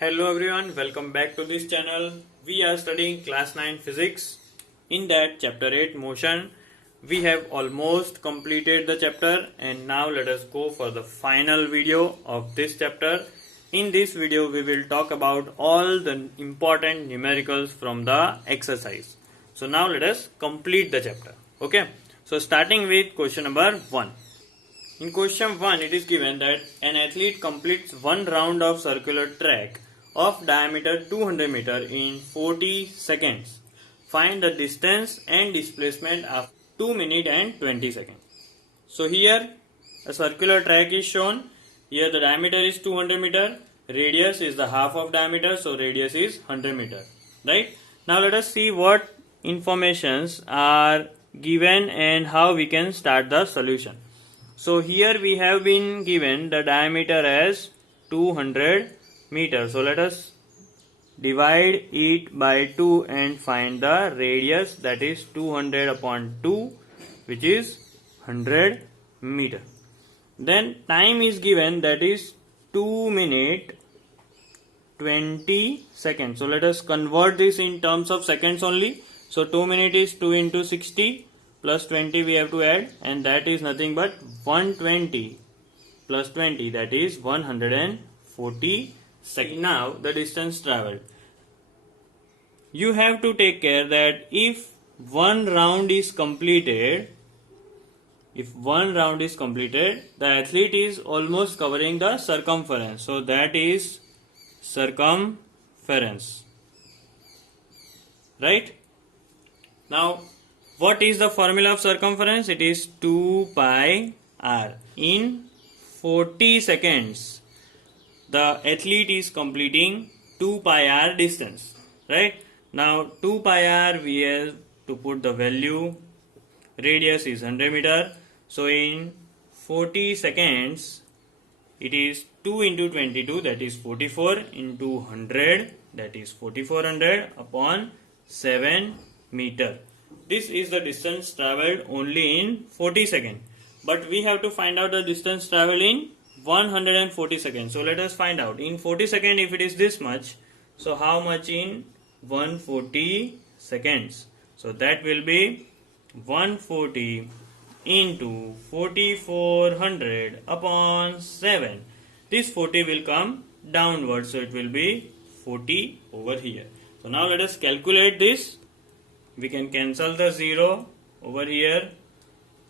Hello everyone, welcome back to this channel. We are studying class 9 physics. In that chapter 8 motion, we have almost completed the chapter and now let us go for the final video of this chapter. In this video we will talk about all the important numericals from the exercise. So now let us complete the chapter. Okay. So starting with question number 1. In question 1, it is given that an athlete completes one round of circular track of diameter 200 meter in 40 seconds. Find the distance and displacement after 2 minutes and 20 seconds. So here a circular track is shown. Here the diameter is 200 meter. Radius is the half of diameter. So radius is 100 meter. Right? Now let us see what informations are given and how we can start the solution. So here we have been given the diameter as 200 meters. So let us divide it by 2 and find the radius, that is 200 upon 2, which is 100 meter. Then time is given, that is 2 minutes 20 seconds. So let us convert this in terms of seconds only. So 2 minutes is 2 into 60 plus 20 we have to add, and that is nothing but 120 plus 20, that is 140 seconds. Now the distance traveled. You have to take care that if one round is completed, the athlete is almost covering the circumference. So that is circumference. Right? Now what is the formula of circumference? It is 2 pi r. In 40 seconds, the athlete is completing 2 pi r distance. Right? Now 2 pi r we have to put the value. Radius is 100 meter. So in 40 seconds, it is 2 into 22, that is 44, into 100, that is 4400 upon 7 meter. This is the distance travelled only in 40 seconds. But we have to find out the distance travelled in 140 seconds. So let us find out. In 40 seconds, if it is this much, so how much in 140 seconds? So that will be 140 into 4400 upon 7. This 40 will come downwards, so it will be 40 over here. So now let us calculate this. We can cancel the 0 over here.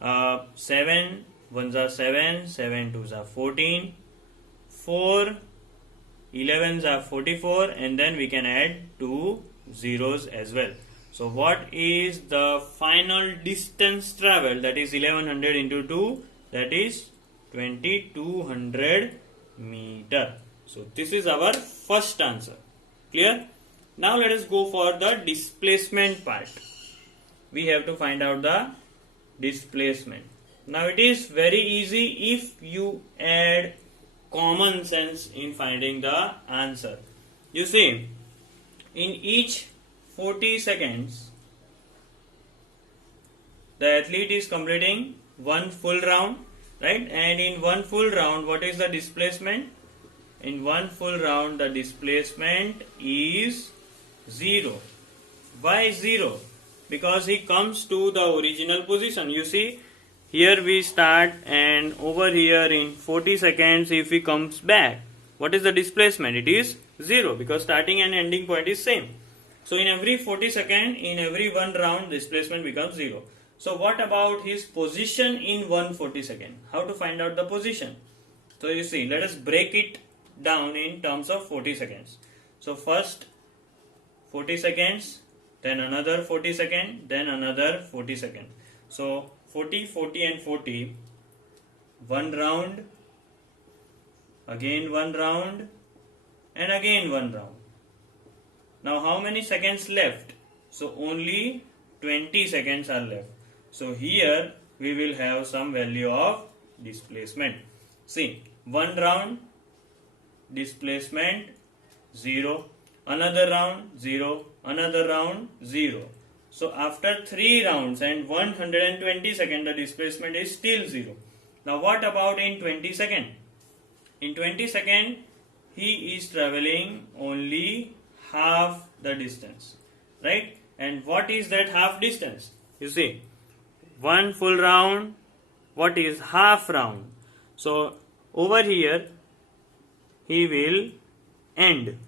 7 1s are 7, 7 2s are 14, 4 11s are 44, and then we can add 2 zeros as well. So what is the final distance traveled? That is 1100 into 2, that is 2200 meter. So this is our first answer. Clear? Now let us go for the displacement part. We have to find out the displacement. Now it is very easy if you add common sense in finding the answer. You see, in each 40 seconds, the athlete is completing one full round, right? And in one full round, what is the displacement? In one full round, the displacement is 0. Why 0? Because he comes to the original position. You see, here we start, and over here in 40 seconds, if he comes back, what is the displacement? It is 0, because starting and ending point is same. So in every 40 seconds, in every one round, displacement becomes 0. So what about his position in 140 seconds? How to find out the position? So you see, let us break it down in terms of 40 seconds. So first 40 seconds, then another 40 seconds, then another 40 seconds. So 40, 40 and 40, one round, again one round, and again one round. Now how many seconds left? So only 20 seconds are left. So here we will have some value of displacement. See, one round, displacement 0, another round 0, another round 0. So after 3 rounds and 120 seconds, the displacement is still 0. Now what about in 20 seconds? In 20 seconds, he is traveling only half the distance, right? And what is that half distance? You see, one full round, what is half round? So over here he will end,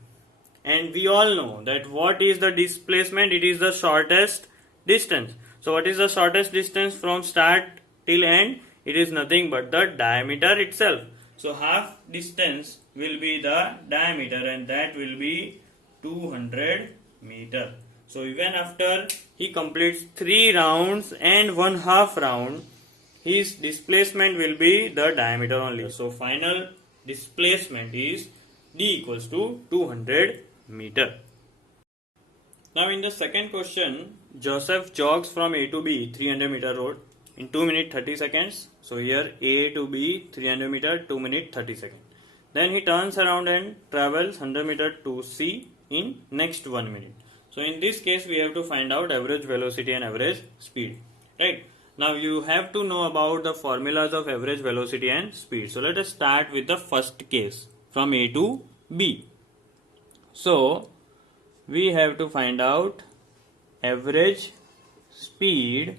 and we all know that what is the displacement? It is the shortest distance. So what is the shortest distance from start till end? It is nothing but the diameter itself. So half distance will be the diameter, and that will be 200 meter. So even after he completes 3 rounds and 1/2 round, his displacement will be the diameter only. So final displacement is D equals to 200 meter. Now in the second question, Joseph jogs from A to B 300 meter road in 2 minutes 30 seconds. So here A to B 300 meter 2 minutes 30 seconds. Then he turns around and travels 100 meter to C in next 1 minute. So in this case we have to find out average velocity and average speed, right? Now you have to know about the formulas of average velocity and speed. So let us start with the first case from A to B. So we have to find out average speed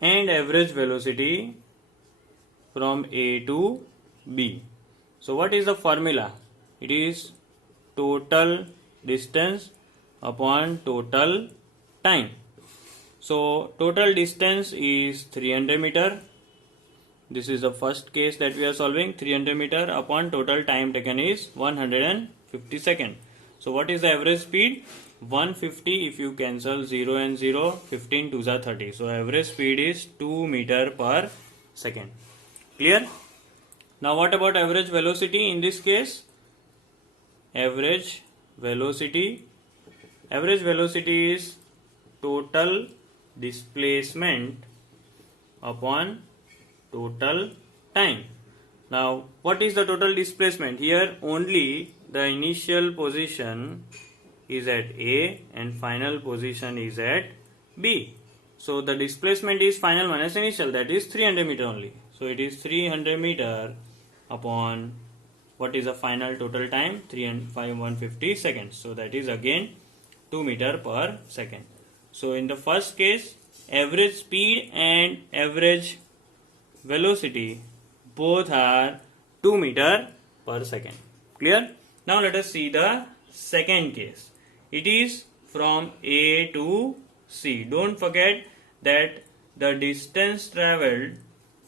and average velocity from A to B. So what is the formula? It is total distance upon total time. So total distance is 300 meter. This is the first case that we are solving. 300 meter upon total time taken is 150 seconds. So what is the average speed? 150. If you cancel 0 and 0, 15 2s are 30. So average speed is 2 meter per second. Clear? Now what about average velocity in this case? Average velocity is total displacement upon total time. Now what is the total displacement? Here only the initial position is at A and final position is at B. So the displacement is final minus initial, that is 300 meter only. So it is 300 meter upon what is the final total time? 150 seconds. So that is again 2 meter per second. So in the first case, average speed and average velocity both are 2 meter per second. Clear? Now let us see the second case. It is from A to C. Don't forget that the distance traveled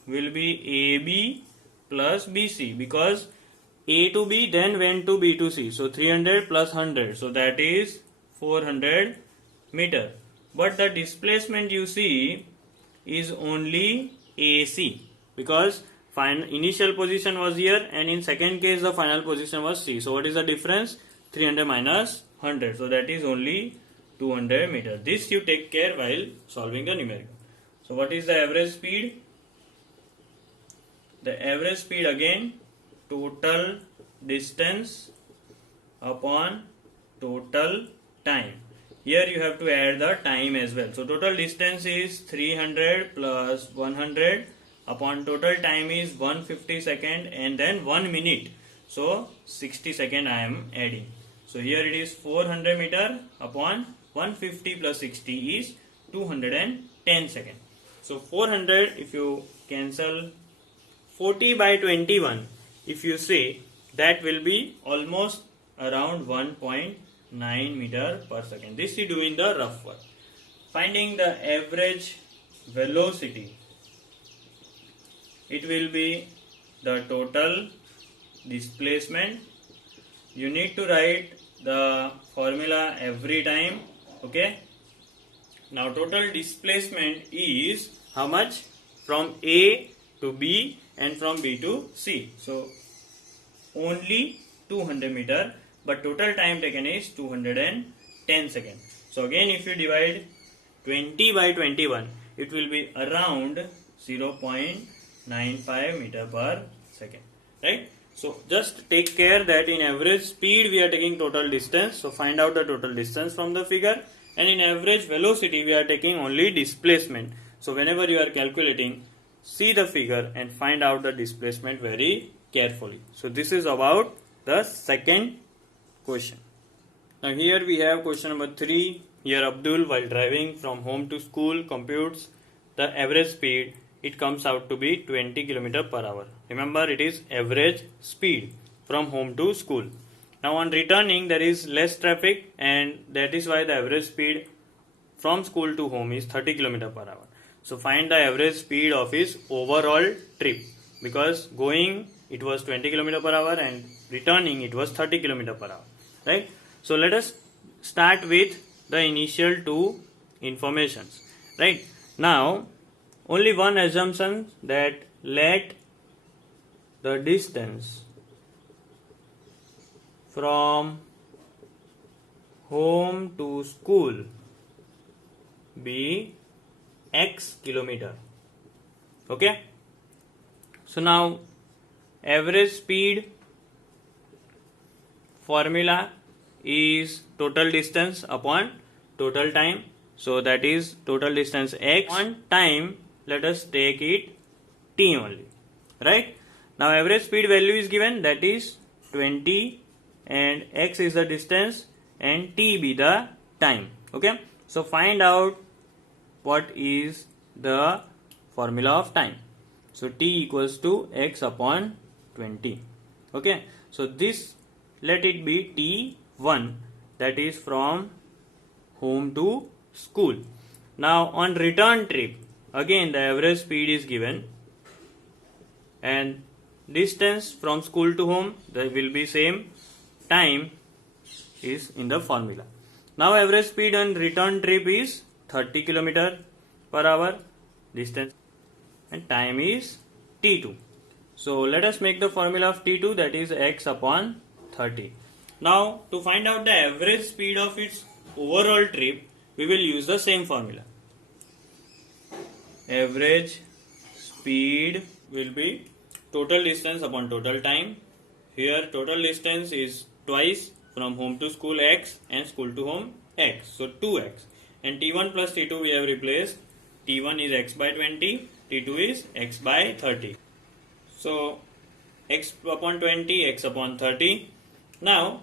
will be AB plus BC, because A to B then went to B to C. So 300 plus 100. So that is 400 meter. But the displacement you see is only AC, because initial position was here and in second case the final position was C. So what is the difference? 300 minus 100. So that is only 200 meter. This you take care while solving the numerical. So what is the average speed? The average speed again, total distance upon total time. Here you have to add the time as well. So total distance is 300 plus 100 upon total time is 150 second and then 1 minute. So 60 second I am adding. So here it is 400 meter upon 150 plus 60 is 210 second. So 400, if you cancel 40 by 21, if you say, that will be almost around 1.9 meter per second. This you do in the rough work. Finding the average velocity, it will be the total displacement. You need to write the formula every time. Okay. Now total displacement is how much? From A to B and from B to C. So only 200 meter, but total time taken is 210 seconds. So again, if you divide 20 by 21, it will be around 0.95 meter per second, right? So just take care that in average speed we are taking total distance. So find out the total distance from the figure, and in average velocity we are taking only displacement. So whenever you are calculating, see the figure and find out the displacement very carefully. So this is about the second question. Now here we have question number 3. Here Abdul, while driving from home to school, computes the average speed. It comes out to be 20 km per hour. Remember, it is average speed from home to school. Now on returning, there is less traffic, and that is why the average speed from school to home is 30 km per hour. So find the average speed of his overall trip, because going it was 20 km per hour and returning it was 30 km per hour, right? So let us start with the initial two informations, right? Now only one assumption, that let the distance from home to school be x kilometer. Okay, so now average speed formula is total distance upon total time. So that is total distance x on time, let us take it t only, right? Now average speed value is given, that is 20, and x is the distance and t be the time. Okay, so find out what is the formula of time. So t equals to x upon 20. Okay, so this, let it be t1, that is from home to school. Now on return trip, again the average speed is given, and distance from school to home, that will be same, time is in the formula. Now average speed on return trip is 30 km per hour, distance, and time is t2. So let us make the formula of t2, that is x upon 30. Now to find out the average speed of its overall trip, we will use the same formula. Average speed will be total distance upon total time. Here total distance is twice, from home to school x and school to home x, so 2x, and t1 plus t2 we have replaced. t1 is x by 20, t2 is x by 30. So x upon 20, x upon 30. Now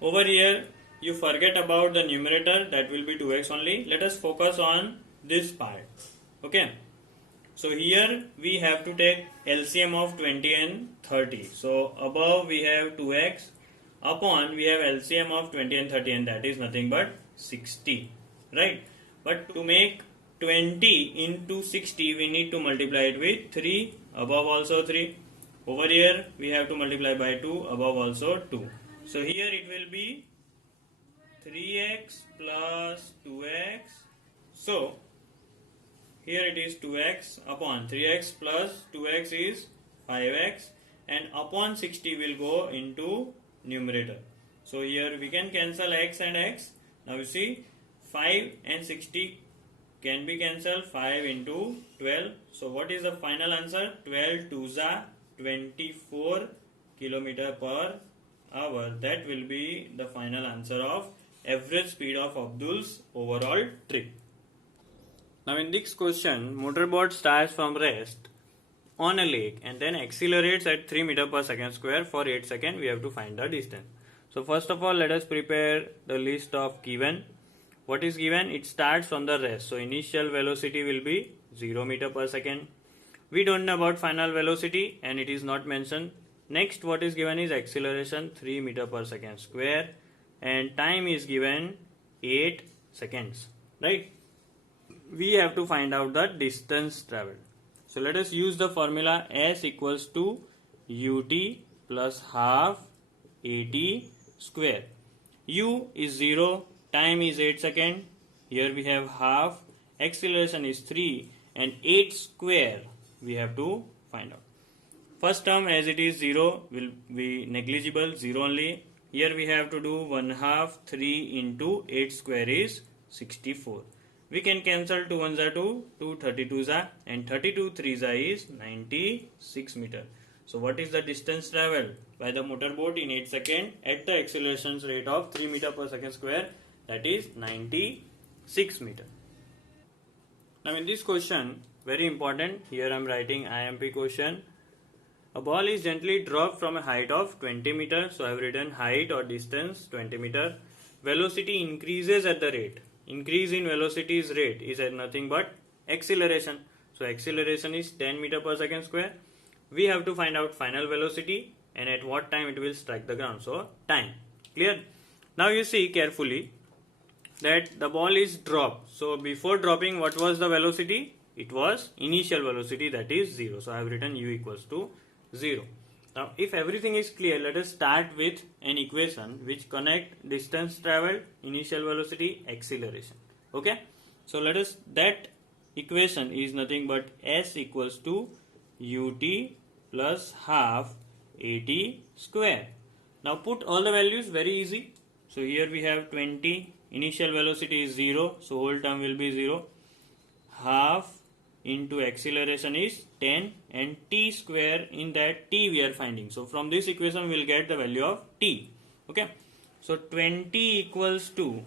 over here you forget about the numerator, that will be 2x only. Let us focus on this part. Okay, so here we have to take LCM of 20 and 30. So above we have 2x, upon we have LCM of 20 and 30, and that is nothing but 60, right? But to make 20 into 60, we need to multiply it with 3, above also 3. Over here we have to multiply by 2, above also 2. So here it will be 3x plus 2x. So here it is 2x upon 3x plus 2x is 5x, and upon 60 will go into numerator. So here we can cancel x and x. Now you see 5 and 60 can be cancelled, 5 into 12. So what is the final answer? 12 2s are 24 km per hour. That will be the final answer of average speed of Abdul's overall trip. Now in this question, motorboat starts from rest on a lake and then accelerates at 3 meter per second square for 8 seconds. We have to find the distance. So first of all, let us prepare the list of given. What is given? It starts from the rest. So initial velocity will be 0 meter per second. We don't know about final velocity and it is not mentioned. Next, what is given is acceleration 3 meter per second square, and time is given 8 seconds, right? We have to find out the distance traveled. So let us use the formula S equals to ut plus half at square. U is 0, time is 8 seconds. Here we have half, acceleration is 3, and 8 square we have to find out. First term, as it is 0, will be negligible, 0 only. Here we have to do 1 half 3 into 8 square is 64. We can cancel 2 1s are 2, 2 32s are, and 32 3s are is 96 meter. So what is the distance traveled by the motorboat in 8 seconds at the acceleration rate of 3 meter per second square? That is 96 meter. Now in this question, very important, here I am writing IMP question. A ball is gently dropped from a height of 20 meter. So I have written height or distance 20 meter. Velocity increases at the rate. Increase in velocity's rate is at nothing but acceleration. So acceleration is 10 meter per second square. We have to find out final velocity and at what time it will strike the ground. So time. Clear? Now you see carefully that the ball is dropped. So before dropping, what was the velocity? It was initial velocity, that is 0. So I have written u equals to 0. Now if everything is clear, let us start with an equation which connect distance traveled, initial velocity, acceleration. Okay. So let us, that equation is nothing but s equals to ut plus half at square. Now put all the values, very easy. So here we have 20, initial velocity is 0, so whole term will be 0. Half into acceleration is 10 and t square, in that t we are finding. So from this equation we will get the value of t. Okay. So 20 equals to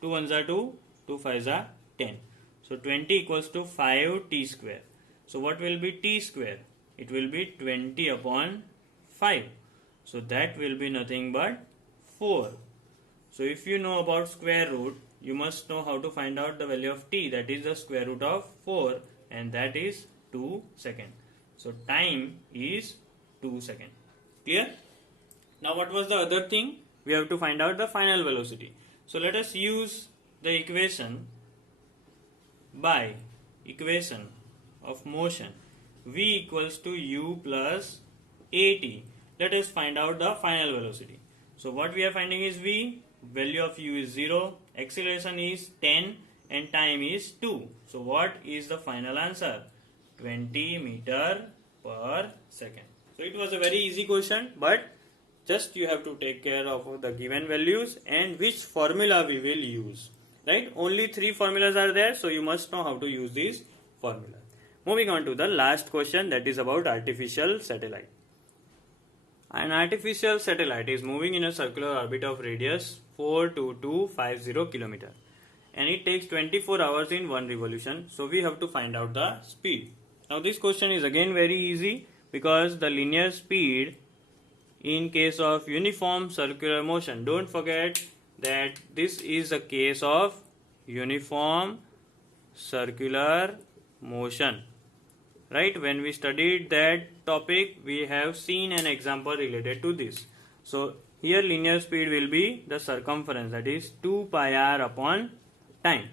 2 ones are 2, 2 5s are 10. So 20 equals to 5 t square. So what will be t square? It will be 20 upon 5. So that will be nothing but 4. So if you know about square root, you must know how to find out the value of t, that is the square root of 4, and that is 2 seconds. So time is 2 seconds. Clear? Now what was the other thing? We have to find out the final velocity. So let us use the equation by equation of motion v equals to u plus at. Let us find out the final velocity. So what we are finding is v, value of u is 0, acceleration is 10 and time is 2. So what is the final answer? 20 meter per second. So it was a very easy question, but just you have to take care of the given values and which formula we will use. Right? Only 3 formulas are there, so you must know how to use these formulas. Moving on to the last question, that is about artificial satellite. An artificial satellite is moving in a circular orbit of radius 42250 km and it takes 24 hours in one revolution. So we have to find out the speed. Now this question is again very easy because the linear speed in case of uniform circular motion, don't forget that this is a case of uniform circular motion. Right, when we studied that topic, we have seen an example related to this. So here linear speed will be the circumference, that is 2 pi r upon time.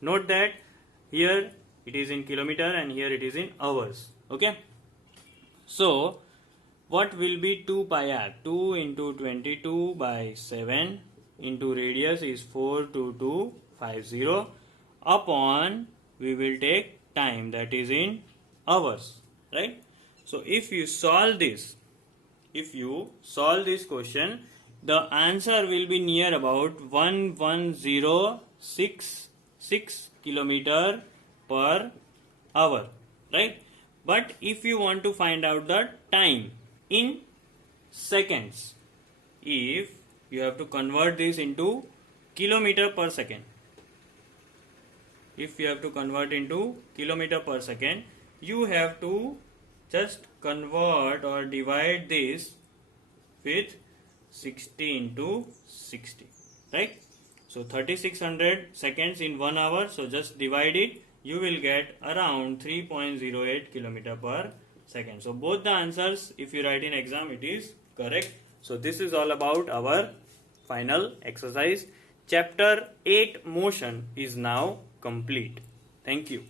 Note that here it is in kilometer and here it is in hours. Okay. So what will be 2 pi r? 2 into 22 by 7 into radius is 42250 upon, we will take time, that is in hours, right? So if you solve this question, the answer will be near about 11066 kilometer per hour, right? But if you want to find out the time in seconds, if you have to convert this into kilometer per second, if you have to convert into kilometer per second, you have to just convert or divide this with 60 into 60, right? So 3600 seconds in 1 hour, so just divide it, you will get around 3.08 kilometer per second. So both the answers, if you write in exam, it is correct. So this is all about our final exercise. Chapter 8 motion is now complete. Thank you.